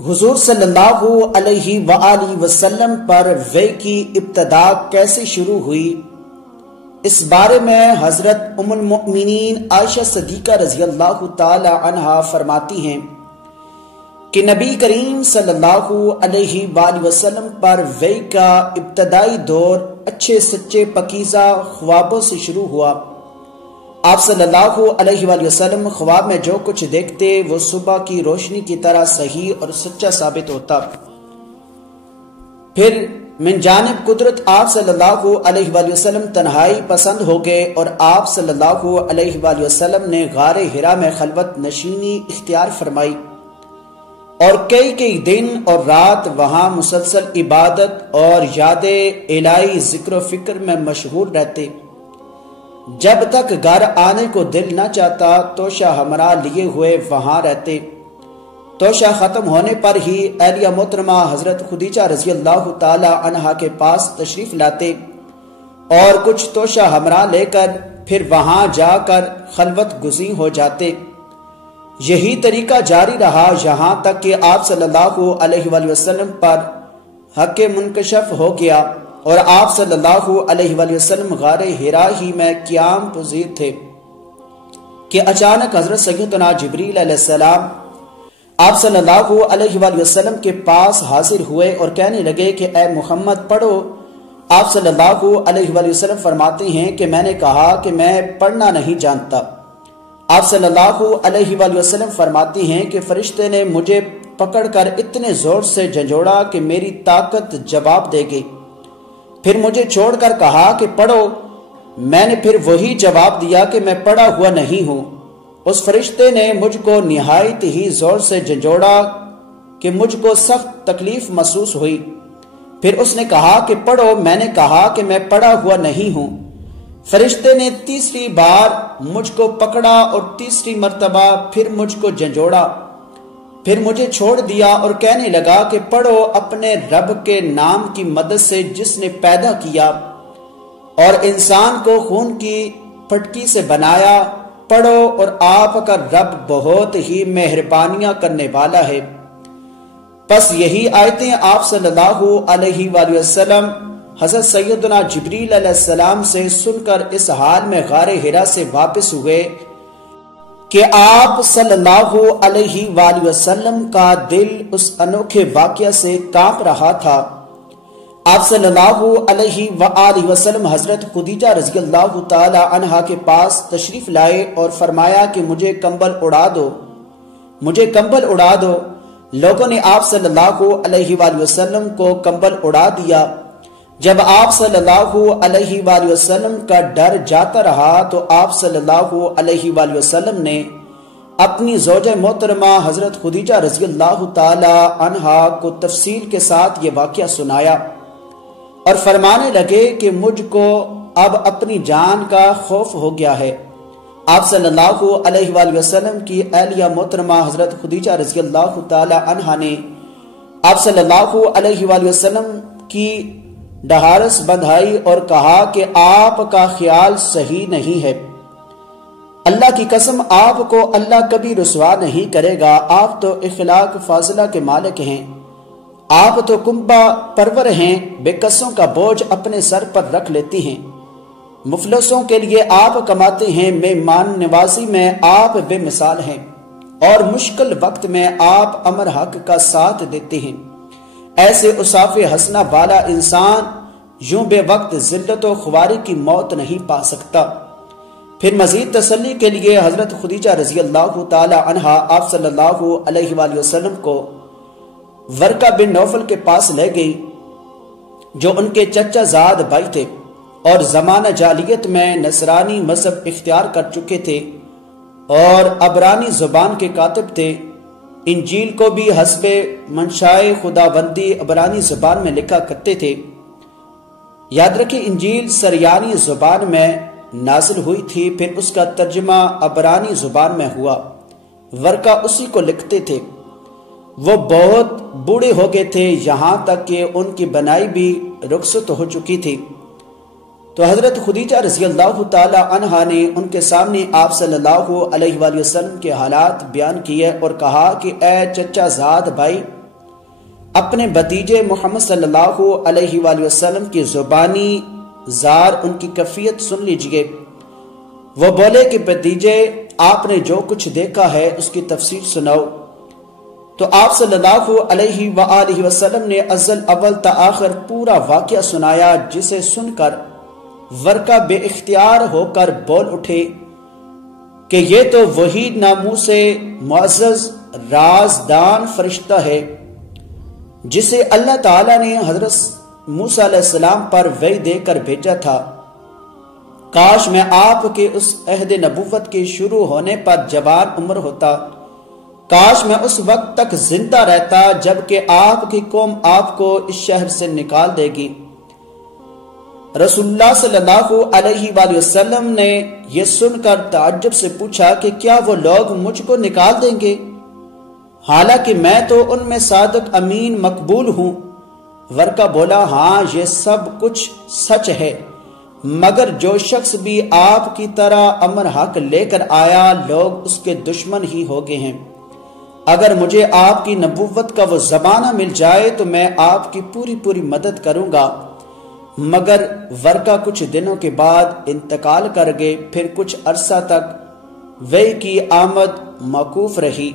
حضور صلی اللہ علیہ وآلہ وسلم پر وحی کی ابتدا کیسے شروع ہوئی، اس بارے میں حضرت ام المؤمنین عائشہ صدیقہ رضی اللہ تعالی عنہا فرماتی ہیں کہ نبی کریم صلی اللہ علیہ وآلہ وسلم پر وحی کا ابتدائی دور اچھے سچے پاکیزہ خوابوں سے شروع ہوا۔ آپ صلی اللہ علیہ وآلہ وسلم خواب میں جو کچھ دیکھتے وہ صبح کی روشنی کی طرح صحیح اور سچا ثابت ہوتا۔ پھر من جانب قدرت آپ صلی اللہ علیہ وآلہ وسلم تنہائی پسند ہو گئے اور آپ صلی اللہ علیہ وآلہ وسلم نے غار حرا میں خلوت نشینی اختیار فرمائی اور کئی دن اور رات وہاں مسلسل عبادت اور یاد الہی ذکر و فکر میں مشغول رہتے۔ جب تک گھر آنے کو دل نہ چاہتا توشہ ہمراہ لیے ہوئے وہاں رہتے۔ توشہ ختم ہونے پر ہی اہلیہ محترمہ حضرت خدیجہ رضی اللہ تعالی عنہا کے پاس تشریف لاتے اور کچھ توشہ ہمراہ لے کر پھر وہاں جا کر خلوت گزین ہو جاتے۔ یہی طریقہ جاری رہا یہاں تک کہ آپ صلی اللہ علیہ وآلہ وسلم پر حق منکشف ہو گیا اور آپ صلی اللہ علیہ وآلہ وسلم غار حرا ہی میں قیام پذیر تھے کہ اچانک حضرت سیدنا جبریل علیہ السلام آپ صلی اللہ علیہ وآلہ وسلم کے پاس حاضر ہوئے اور کہنے لگے کہ اے محمد پڑھو۔ آپ صلی اللہ علیہ وآلہ وسلم فرماتے ہیں کہ میں نے کہا کہ میں پڑھنا نہیں جانتا۔ آپ صلی اللہ علیہ وآلہ وسلم فرماتے ہیں کہ فرشتے نے مجھے پکڑ کر اتنے زور سے جھنجھوڑا کہ میری طاقت جواب دے گئی، پھر مجھے چھوڑ کر کہا کہ پڑھو۔ میں نے پھر وہی جواب دیا کہ میں پڑھا ہوا نہیں ہوں۔ اس فرشتے نے مجھ کو نہایت ہی زور سے جھنجھوڑا کہ مجھ کو سخت تکلیف محسوس ہوئی، پھر اس نے کہا کہ پڑھو۔ میں نے کہا کہ میں پڑھا ہوا نہیں ہوں۔ فرشتے نے تیسری بار مجھ کو پکڑا اور تیسری مرتبہ پھر مجھ کو جھنجھوڑا، پھر مجھے چھوڑ دیا اور کہنے لگا کہ پڑھو اپنے رب کے نام کی مدد سے جس نے پیدا کیا اور انسان کو خون کی پھٹکی سے بنایا، پڑھو اور آپ کا رب بہت ہی مہربانیاں کرنے والا ہے۔ پس یہی آیتیں آپ صلی اللہ علیہ وآلہ وسلم حضرت سیدنا جبریل علیہ السلام سے سن کر اس حال میں غار حرا سے واپس ہوئے کہ آپ صلی اللہ علیہ وآلہ وسلم کا دل اس انوکھے واقعہ سے کانپ رہا تھا۔ آپ صلی اللہ علیہ وآلہ وسلم حضرت خدیجہ رضی اللہ تعالی عنہا کے پاس تشریف لائے اور فرمایا کہ مجھے کمبل اڑا دو، مجھے کمبل اڑا دو۔ لوگوں نے آپ صلی اللہ علیہ وآلہ وسلم کو کمبل اڑا دیا۔ جب آپ صلی اللہ علیہ وآلہ وسلم کا ڈر جاتا رہا تو آپ صلی اللہ علیہ وآلہ وسلم نے اپنی زوجہ محترمہ حضرت خدیجہ رضی اللہ تعالی عنہا کو تفصیل کے ساتھ یہ واقعہ سنایا اور فرمانے لگے کہ مجھ کو اب اپنی جان کا خوف ہو گیا ہے۔ آپ صلی اللہ علیہ وآلہ وسلم کی اہلیہ محترمہ حضرت خدیجہ رضی اللہ تعالی عنہا نے آپ صلی اللہ علیہ وآلہ وسلم کی ڈھارس بندھائی اور کہا کہ آپ کا خیال صحیح نہیں ہے، اللہ کی قسم آپ کو اللہ کبھی رسوا نہیں کرے گا، آپ تو اخلاق فاضلہ کے مالک ہیں، آپ تو کنبہ پرور ہیں، بے کسوں کا بوجھ اپنے سر پر رکھ لیتی ہیں، مفلسوں کے لیے آپ کماتے ہیں، مہمان نوازی میں آپ بے مثال ہیں اور مشکل وقت میں آپ امر حق کا ساتھ دیتے ہیں۔ ایسے اصاف حسنہ والا انسان یوں بے وقت ذلت و خواری کی موت نہیں پا سکتا۔ پھر مزید تسلی کے لیے حضرت خدیجہ رضی اللہ تعالی عنہا آپ صلی اللہ علیہ وآلہ وسلم کو ورقہ بن نوفل کے پاس لے گئی جو ان کے چچا زاد بھائی تھے اور زمانہ جاہلیت میں نصرانی مذہب اختیار کر چکے تھے اور عبرانی زبان کے کاتب تھے۔ انجیل کو بھی حسب منشائے خداوندی عبرانی زبان میں لکھا کرتے تھے۔ یاد رکھیں انجیل سریانی زبان میں نازل ہوئی تھی، پھر اس کا ترجمہ عبرانی زبان میں ہوا۔ ورقہ اسی کو لکھتے تھے۔ وہ بہت بوڑھے ہو گئے تھے یہاں تک کہ ان کی بنائی بھی رخصت ہو چکی تھی۔ تو حضرت خدیجہ رضی اللہ تعالی عنہا نے ان کے سامنے آپ صلی اللہ علیہ وآلہ وسلم کے حالات بیان کیے اور کہا کہ اے چچا زاد بھائی، اپنے بھتیجے محمد صلی اللہ علیہ وآلہ وسلم کی زبانی زار ان کی کیفیت سن لیجئے۔ وہ بولے کہ بھتیجے، آپ نے جو کچھ دیکھا ہے اس کی تفسیر سناؤ۔ تو آپ صلی اللہ علیہ وآلہ وسلم نے ازل اول تا آخر پورا واقعہ سنایا، جسے سن کر ورقہ بے اختیار ہو کر بول اٹھے کہ یہ تو وہی ناموس معزز رازدان فرشتہ ہے جسے اللہ تعالیٰ نے حضرت موسیٰ علیہ السلام پر وحی دے کر بھیجا تھا۔ کاش میں آپ کے اس عہد نبوت کے شروع ہونے پر جوان عمر ہوتا، کاش میں اس وقت تک زندہ رہتا جبکہ آپ کی قوم آپ کو اس شہر سے نکال دے گی۔ رسول اللہ صلی اللہ علیہ وآلہ وسلم نے یہ سن کر تعجب سے پوچھا کہ کیا وہ لوگ مجھ کو نکال دیں گے، حالانکہ میں تو ان میں صادق امین مقبول ہوں۔ ورقہ بولا، ہاں یہ سب کچھ سچ ہے، مگر جو شخص بھی آپ کی طرح امر حق لے کر آیا لوگ اس کے دشمن ہی ہو گئے ہیں۔ اگر مجھے آپ کی نبوت کا وہ زمانہ مل جائے تو میں آپ کی پوری مدد کروں گا، مگر ورقہ کچھ دنوں کے بعد انتقال کر گئے۔ پھر کچھ عرصہ تک وحی کی آمد موقوف رہی۔